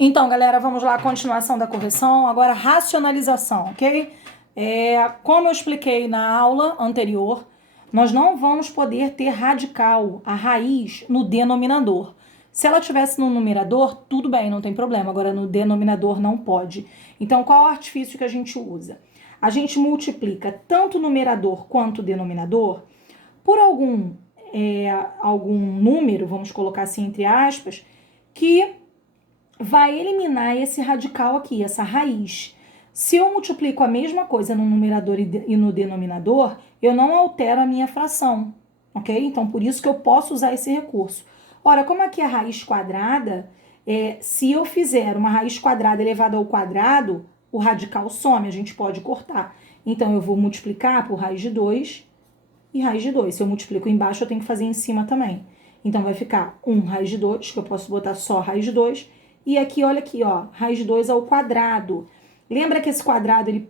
Então, galera, vamos lá, continuação da correção. Agora, racionalização, ok? Como eu expliquei na aula anterior, nós não vamos poder ter radical, a raiz, no denominador. Se ela tivesse no numerador, tudo bem, não tem problema. Agora, no denominador, não pode. Então, qual é o artifício que a gente usa? A gente multiplica tanto o numerador quanto o denominador por algum número, vamos colocar assim entre aspas, que vai eliminar esse radical aqui, essa raiz. Se eu multiplico a mesma coisa no numerador e no denominador, eu não altero a minha fração, ok? Então, por isso que eu posso usar esse recurso. Ora, como aqui é a raiz quadrada, se eu fizer uma raiz quadrada elevada ao quadrado, o radical some, a gente pode cortar. Então, eu vou multiplicar por raiz de 2 e raiz de 2. Se eu multiplico embaixo, eu tenho que fazer em cima também. Então, vai ficar 1 raiz de 2, que eu posso botar só raiz de 2. E aqui, olha aqui, ó, raiz de 2 ao quadrado. Lembra que esse quadrado, ele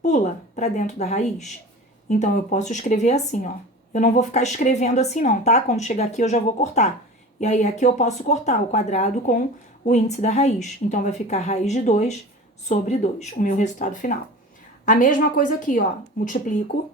pula para dentro da raiz? Então, eu posso escrever assim, ó. Eu não vou ficar escrevendo assim não, tá? Quando chegar aqui, eu já vou cortar. E aí, aqui eu posso cortar o quadrado com o índice da raiz. Então, vai ficar raiz de 2 sobre 2, o meu resultado final. A mesma coisa aqui, ó. Multiplico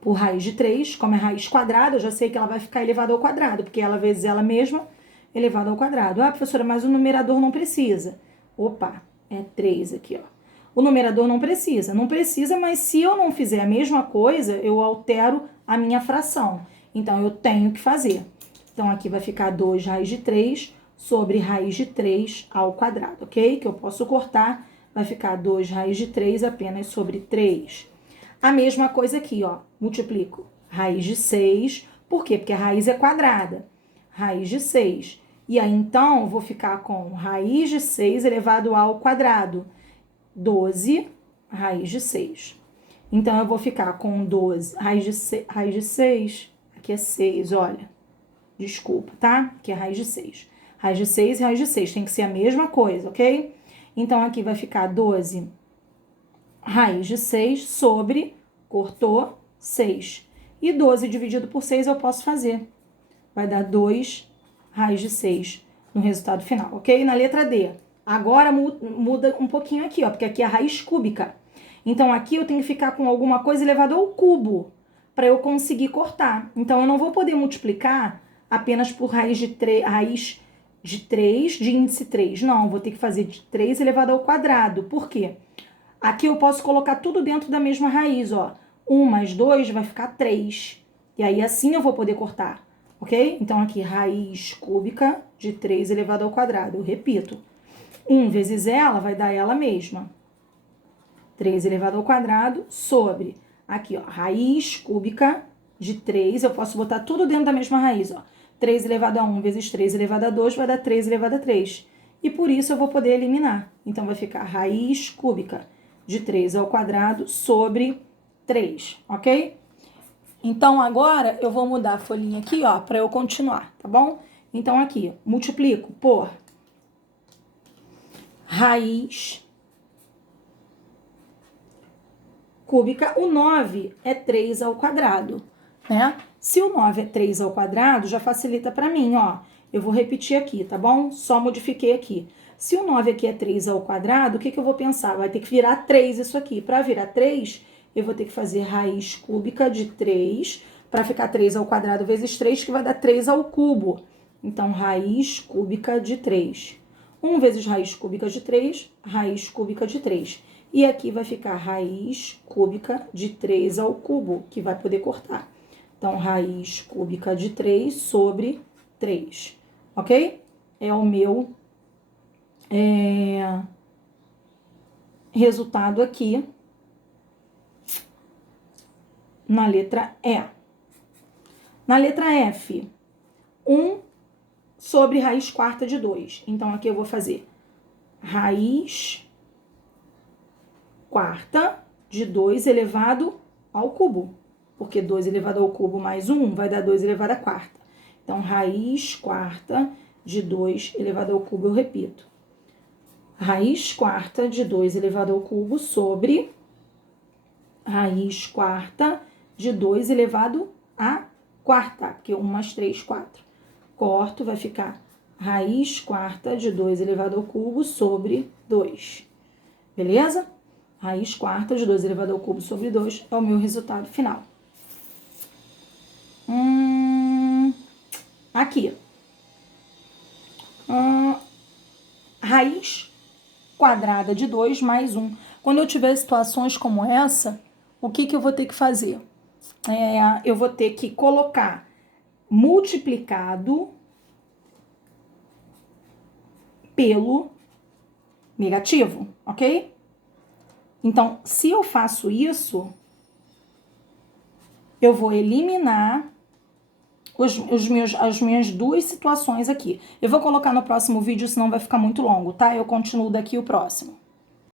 por raiz de 3, como é raiz quadrada, eu já sei que ela vai ficar elevada ao quadrado, porque ela vezes ela mesma elevado ao quadrado. Ah, professora, mas o numerador não precisa. Opa, é 3 aqui, ó. O numerador não precisa. Não precisa, mas se eu não fizer a mesma coisa, eu altero a minha fração. Então, eu tenho que fazer. Então, aqui vai ficar 2 raiz de 3 sobre raiz de 3 ao quadrado, ok? Que eu posso cortar, vai ficar 2 raiz de 3 apenas sobre 3. A mesma coisa aqui, ó. Multiplico raiz de 6. Por quê? Porque a raiz é quadrada. Raiz de 6. E aí, então, eu vou ficar com raiz de 6 elevado ao quadrado. 12 raiz de 6. Então, eu vou ficar com 12 raiz de 6. Aqui é 6, olha. Desculpa, tá? Aqui é raiz de 6. Raiz de 6 e raiz de 6. Tem que ser a mesma coisa, ok? Então, aqui vai ficar 12 raiz de 6 sobre, cortou, 6. E 12 dividido por 6 eu posso fazer. Vai dar 2 raiz de 6 no resultado final, ok? Na letra D. Agora muda um pouquinho aqui, ó, porque aqui é a raiz cúbica. Então, aqui eu tenho que ficar com alguma coisa elevada ao cubo para eu conseguir cortar. Então, eu não vou poder multiplicar apenas por raiz de 3, de índice 3. Não, vou ter que fazer de 3 elevado ao quadrado. Por quê? Aqui eu posso colocar tudo dentro da mesma raiz, ó. 1 mais 2 vai ficar 3. E aí, assim eu vou poder cortar, ok? Então, aqui, raiz cúbica de 3 elevado ao quadrado. Eu repito. 1 vezes ela vai dar ela mesma. 3 elevado ao quadrado sobre, aqui, ó, raiz cúbica de 3. Eu posso botar tudo dentro da mesma raiz, ó. 3 elevado a 1 vezes 3 elevado a 2 vai dar 3 elevado a 3. E por isso eu vou poder eliminar. Então, vai ficar raiz cúbica de 3 ao quadrado sobre 3, ok? Então, agora eu vou mudar a folhinha aqui, ó, para eu continuar, tá bom? Então, aqui, multiplico por raiz cúbica. O 9 é 3 ao quadrado, né? Se o 9 é 3 ao quadrado, já facilita para mim, ó. Eu vou repetir aqui, tá bom? Só modifiquei aqui. Se o 9 aqui é 3 ao quadrado, o que eu vou pensar? Vai ter que virar 3 isso aqui. Para virar 3, eu vou ter que fazer raiz cúbica de 3, para ficar 3 ao quadrado vezes 3, que vai dar 3 ao cubo. Então, raiz cúbica de 3. 1 vezes raiz cúbica de 3, raiz cúbica de 3. E aqui vai ficar raiz cúbica de 3 ao cubo, que vai poder cortar. Então, raiz cúbica de 3 sobre 3, ok? É o meu resultado aqui na letra E. Na letra F, 1 sobre raiz quarta de 2. Então, aqui eu vou fazer raiz quarta de 2 elevado ao cubo. Porque 2 elevado ao cubo mais 1 vai dar 2 elevado à quarta. Então, raiz quarta de 2 elevado ao cubo, eu repito. Raiz quarta de 2 elevado ao cubo sobre raiz quarta de 2 elevado à quarta, porque 1 mais 3, 4. Corto, vai ficar raiz quarta de 2 elevado ao cubo sobre 2. Beleza? Raiz quarta de 2 elevado ao cubo sobre 2 é o meu resultado final. Aqui. Raiz quadrada de 2 mais 1. Quando eu tiver situações como essa, o que eu vou ter que fazer? Eu vou ter que colocar multiplicado pelo negativo, ok? Então, se eu faço isso, eu vou eliminar as minhas duas situações aqui. Eu vou colocar no próximo vídeo, senão vai ficar muito longo, tá? Eu continuo daqui o próximo.